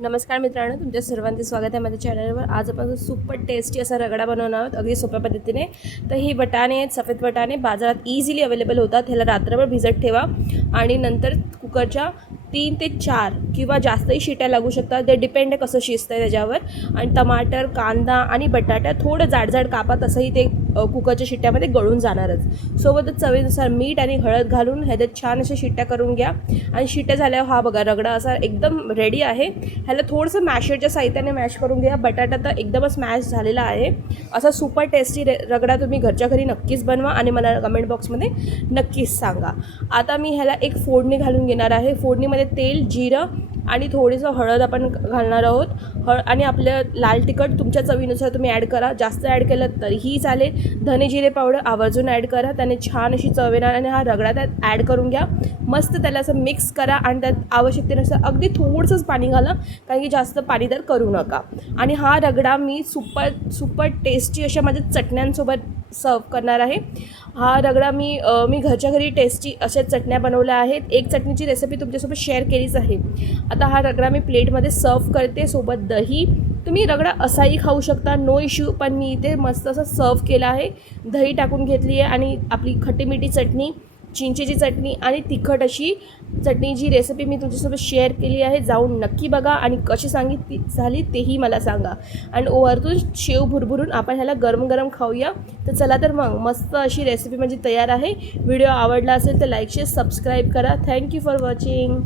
नमस्कार मित्रांनो, तुमच्या सर्वांचे स्वागत आहे माझ्या चॅनलवर। आज आपण सुपर टेस्टी असा रगडा बनवणार आहोत अगदी सोप्या पद्धतीने। तर ही वाटाणे आहेत, सफेद वाटाणे बाजारात इझिली अवेलेबल होतात। ह्याला रात्रभर भिजत ठेवा आणि नंतर कुकरच्या 3 ते 4 किंवा जास्तही शिट्या लागू शकतात, ते डिपेंड आहे कसं शिजतं आहे त्याच्यावर। आणि टमाटर, कांदा आणि बटाटा थोडं जाडजाड कापा, तसंही ते कुकरच्या शिट्ट्यामध्ये गळून जाणारच। सोबतच चवीनुसार मीठ आणि हळद घालून ह्याच्यात छान अशा शिट्ट्या करून घ्या। आणि शिट्ट्या झाल्यावर हा बघा रगडा असा एकदम रेडी आहे। ह्याला थोडंसं मॅशरच्या साहित्याने मॅश करून घ्या। बटाटा तर एकदमच मॅश झालेला आहे। असा सुपर टेस्टी रगडा तुम्ही घरच्या घरी नक्कीच बनवा आणि मला कमेंट बॉक्समध्ये नक्कीच सांगा। आता मी ह्याला एक फोडणी घालून घेणार आहे। फोडणीमध्ये तेल, जिरं आणि थोडीसं हळद आपण घालणार आहोत। आणि आपलं लाल तिखट तुमच्या चवीनुसार तुम्ही ॲड करा, जास्त ॲड केलं तरीही चालेल। धने जिरे पावडर आवर्जून ॲड करा, त्याने छान अशी चव येणार। आणि हा रगडा त्यात ॲड करून घ्या, मस्त त्याला असं मिक्स करा आणि त्यात आवश्यकतेनुसार अगदी थोडंसंच पाणी घाला, कारण की जास्त पाणीदार करू नका। आणि हा रगडा मी सुपर टेस्टी अशा माझ्या चटण्यांसोबत सर्व करणार आहे। हा रगडा मी घरच्या घरी टेस्टी अशा चटण्या बनवल्या आहेत। एक चटणीची रेसिपी तुमच्यासोबत शेअर केलीच आहे। आता हा रगडा मी प्लेटमध्ये सर्व करते, सोबत दही। तुम्ही रगडा असाही खाऊ शकता, नो इश्यू, पण मी इथे मस्त असं सर्व केला आहे। दही टाकून घेतली आहे आणि आपली खट्टी-मिठी चटणी, चिंचेची चटणी आणि तिखट अशी चटणीची रेसिपी मी तुमच्यासोबत शेअर केली आहे। जाऊन नक्की बघा आणि कशी झाली तेही मला सांगा। आणि वरतून शेव भुरभुरून आपण ह्याला गरम गरम खाऊया। तर चला तर मग मस्त अशी रेसिपी माझी तयार आहे। व्हिडिओ आवडला असेल तर लाईक, शेअर, सबस्क्राईब करा। Thank you for watching.